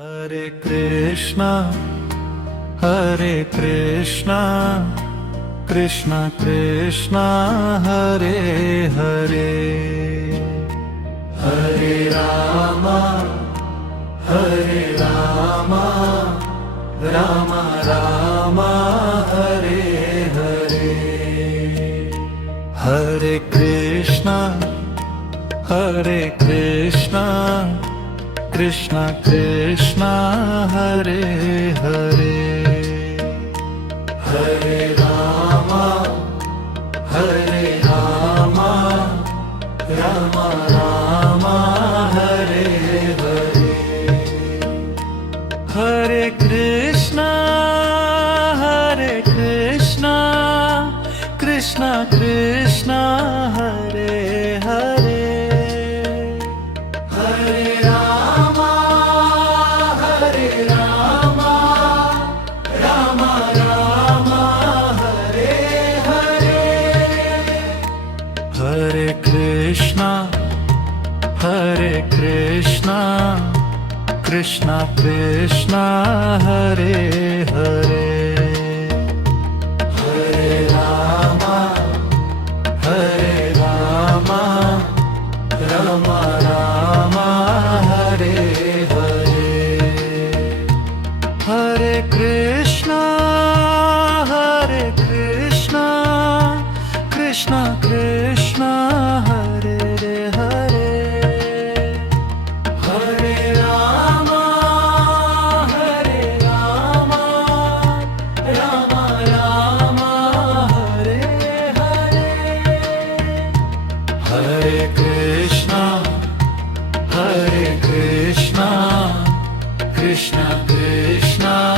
Hare Krishna, Hare Krishna, Krishna Krishna, Hare Hare, Hare Rama, Hare Rama, Rama Rama, Hare Hare, Hare Krishna, Hare Krishna, Krishna Krishna, Hare Hare, Hare Rama, Hare Rama, Rama Rama, Hare Hare, Hare Krishna, Hare Krishna, Krishna Krishna, Hare Hare, Hare Rama, Hare Rama, Rama Rama, Hare Hare, Hare Krishna, Hare Krishna, Krishna Krishna, Hare Hare, Hare Rama, Hare Rama, Rama Rama, Hare Hare, Hare Krishna, Hare Krishna, Krishna Krishna, Hare Hare, Hare Rama, Hare Rama, Rama Rama, Hare Hare, Hare Krishna, Hare Krishna, Krishna Krishna,